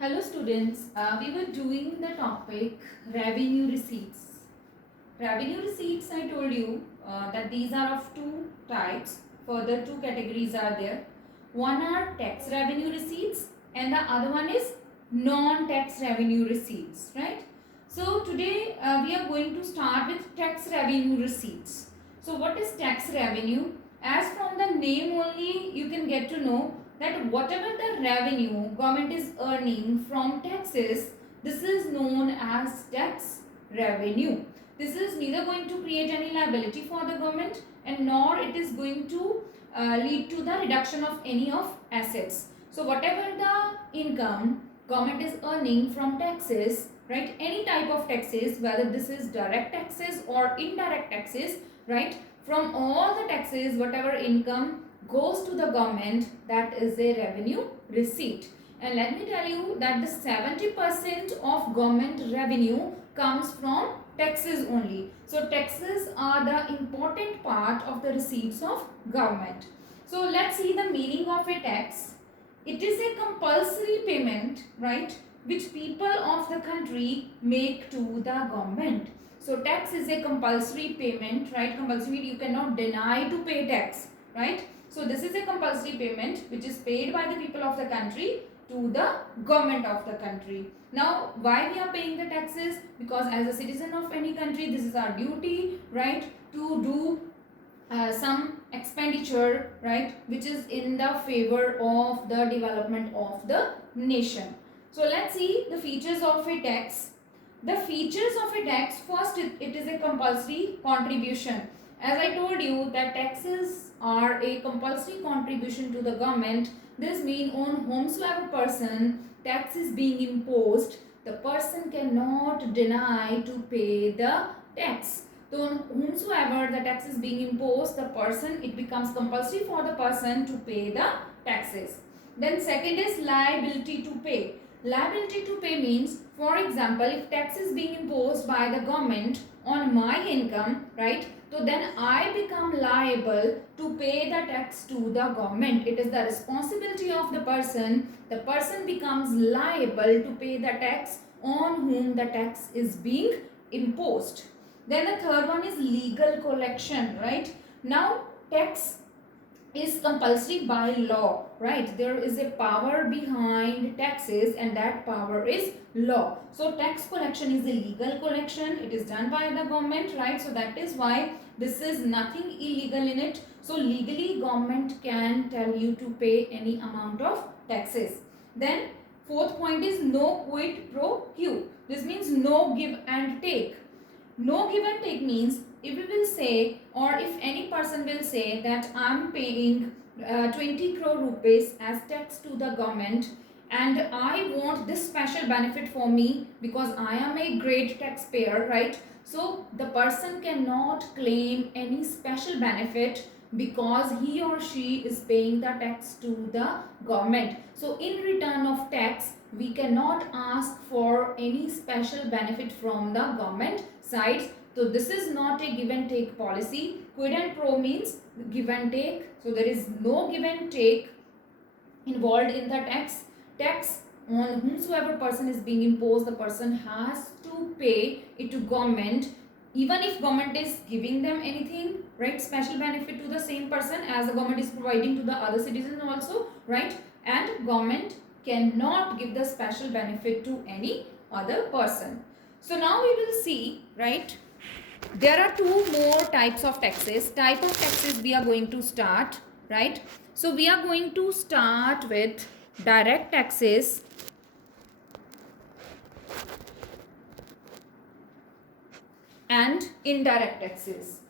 Hello students, we were doing the topic revenue receipts. Revenue receipts, I told you that these are of two types. Further two categories are there. One are tax revenue receipts and the other one is non-tax revenue receipts, right? So today we are going to start with tax revenue receipts. So what is tax revenue? As from the name only you can get to know that whatever the revenue government is earning from taxes, this is known as tax revenue. This is neither going to create any liability for the government and nor it is going to lead to the reduction of any of assets. So whatever the income government is earning from taxes, right, any type of taxes, whether this is direct taxes or indirect taxes, right, from all the taxes whatever income goes to the government, that is a revenue receipt. And let me tell you that the 70% of government revenue comes from taxes only. So taxes are the important part of the receipts of government. So let's see the meaning of a tax. It is a compulsory payment, right, which people of the country make to the government. So tax is a compulsory payment, right? Compulsory, you cannot deny to pay tax, right? So this is a compulsory payment which is paid by the people of the country to the government of the country. Now why we are paying the taxes? Because as a citizen of any country, this is our duty, right, to do some expenditure, right, which is in the favor of the development of the nation. So let's see the features of a tax. The features of a tax, first it is a compulsory contribution. As I told you that taxes are a compulsory contribution to the government. This means on whomsoever person tax is being imposed, the person cannot deny to pay the tax. So on whomsoever the tax is being imposed, the person, it becomes compulsory for the person to pay the taxes. Then second is liability to pay. Liability to pay means, for example, if tax is being imposed by the government on my income, right, so then I become liable to pay the tax to the government. It is the responsibility of the person. The person becomes liable to pay the tax on whom the tax is being imposed. Then the third one is legal collection, right? Now tax is compulsory by law, right? There is a power behind taxes and that power is law. So tax collection is a legal collection. It is done by the government, right? So that is why this is nothing illegal in it. So legally government can tell you to pay any amount of taxes. Then fourth point is no quid pro quo. This means no give and take. No give and take means if we will say, or if any person will say that I am paying 20 crore rupees as tax to the government and I want this special benefit for me because I am a great taxpayer, right? So the person cannot claim any special benefit because he or she is paying the tax to the government. So in return of tax, we cannot ask for any special benefit from the government side. So this is not a give and take policy. Quid and pro means give and take. So there is no give and take involved in the tax. Tax on whomsoever person is being imposed, the person has to pay it to government, even if government is giving them anything, right, special benefit to the same person as the government is providing to the other citizens also, right, and government cannot give the special benefit to any other person. So now we will see, right, there are two more types of taxes. Type of taxes we are going to start, right? So we are going to start with direct taxes and indirect taxes.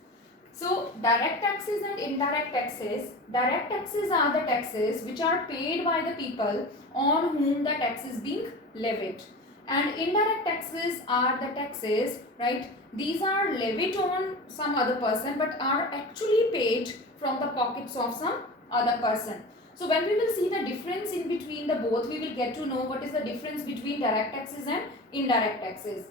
So direct taxes and indirect taxes. Direct taxes are the taxes which are paid by the people on whom the tax is being levied. And indirect taxes are the taxes, right? These are levied on some other person but are actually paid from the pockets of some other person. So when we will see the difference in between the both, we will get to know what is the difference between direct taxes and indirect taxes.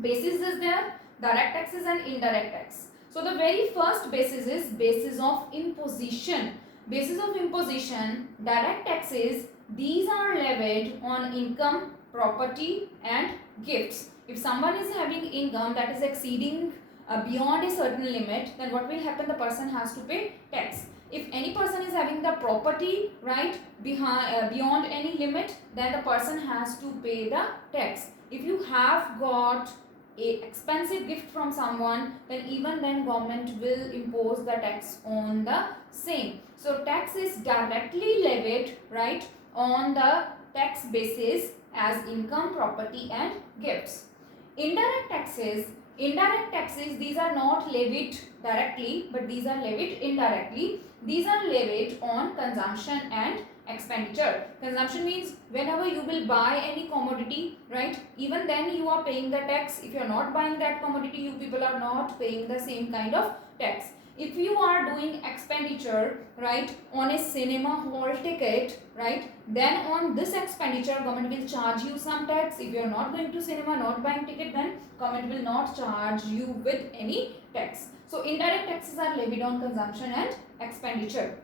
Basis is there, direct taxes and indirect tax. So the very first basis is basis of imposition. Basis of imposition, direct taxes these are levied on income, property and gifts. If someone is having income that is exceeding beyond a certain limit, then what will happen? The person has to pay tax. If any person is having the property, right, beyond any limit, then the person has to pay the tax. If you have got a expensive gift from someone, then even then government will impose the tax on the same. So tax is directly levied, right, on the tax basis as income, property and gifts. Indirect taxes, these are not levied directly, but these are levied indirectly. These are levied on consumption and expenditure. Consumption means whenever you will buy any commodity, right, even then you are paying the tax. If you are not buying that commodity, you people are not paying the same kind of tax. If you are doing expenditure, right, on a cinema hall ticket, right, then on this expenditure government will charge you some tax. If you are not going to cinema, not buying ticket, then government will not charge you with any tax. So indirect taxes are levied on consumption and expenditure.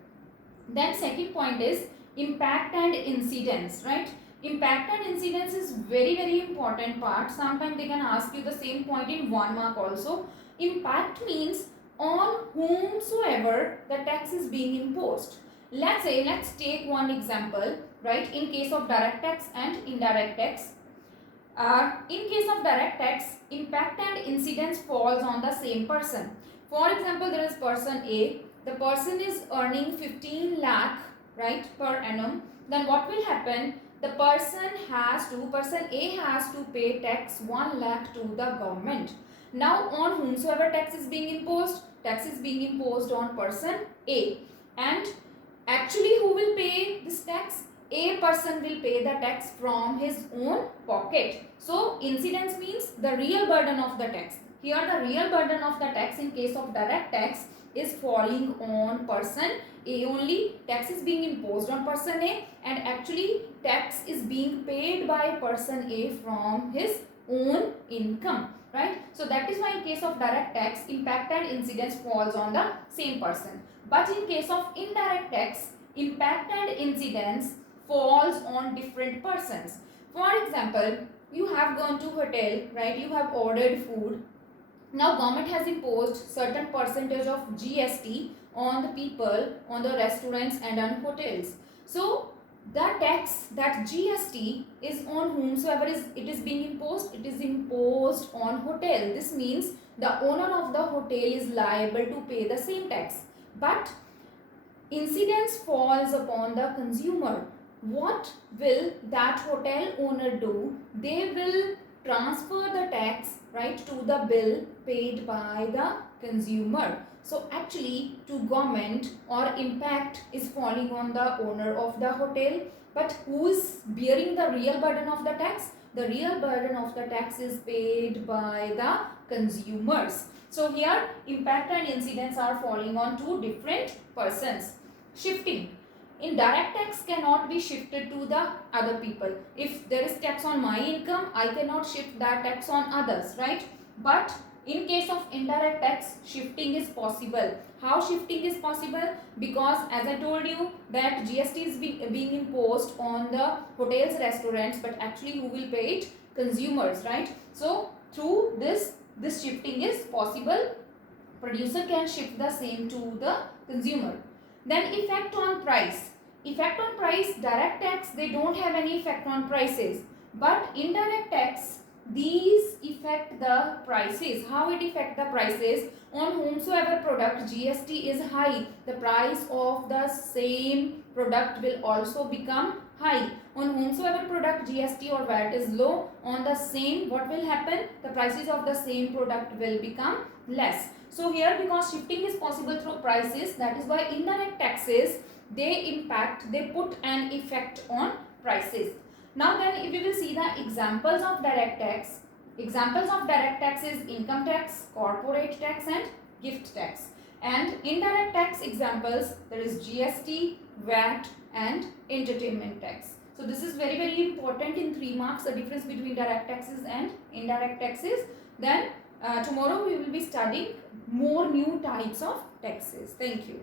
Then second point is impact and incidence, right? Impact and incidence is very important part. Sometimes they can ask you the same point in 1 mark also. Impact means on whomsoever the tax is being imposed. Let's take one example, right? In case of direct tax and indirect tax. In case of direct tax, impact and incidence falls on the same person. For example, there is person A. The person is earning 15 lakh, right, per annum. Then what will happen? The person A has to pay tax 1 lakh to the government. Now on whomsoever tax is being imposed? Tax is being imposed on person A. And actually who will pay this tax? A person will pay the tax from his own pocket. So incidence means the real burden of the tax. Here the real burden of the tax in case of direct tax is falling on person A only. Tax is being imposed on person A and actually tax is being paid by person A from his own income, right? So that is why in case of direct tax, impact and incidence falls on the same person. But in case of indirect tax, impact and incidence falls on different persons. For example, you have gone to hotel, right? You have ordered food. Now government has imposed certain percentage of GST on the people, on the restaurants and on hotels. So the tax, that GST is on whomsoever it is being imposed. It is imposed on hotel. This means the owner of the hotel is liable to pay the same tax. But incidence falls upon the consumer. What will that hotel owner do? They will transfer the tax, right, to the bill paid by the consumer. So actually to government or impact is falling on the owner of the hotel. But who is bearing the real burden of the tax? The real burden of the tax is paid by the consumers. So here impact and incidence are falling on two different persons. Shifting. Indirect tax cannot be shifted to the other people. If there is tax on my income, I cannot shift that tax on others, right? But in case of indirect tax, shifting is possible. How shifting is possible? Because as I told you that GST is being imposed on the hotels, restaurants, but actually who will pay it? Consumers, right? So through this shifting is possible. Producer can shift the same to the consumer. Then effect on price. Effect on price, direct tax, they don't have any effect on prices. But indirect tax, these affect the prices. How it affect the prices? On whomsoever product GST is high, the price of the same product will also become high. On whomsoever product GST or VAT is low, on the same, what will happen? The prices of the same product will become less. So here, because shifting is possible through prices, that is why indirect taxes, they put an effect on prices. Now then, if we will see the examples of direct tax, examples of direct tax is income tax, corporate tax and gift tax. And indirect tax examples, there is GST, VAT and entertainment tax. So this is very important in 3 marks, the difference between direct taxes and indirect taxes. Then tomorrow we will be studying more new types of taxes. Thank you.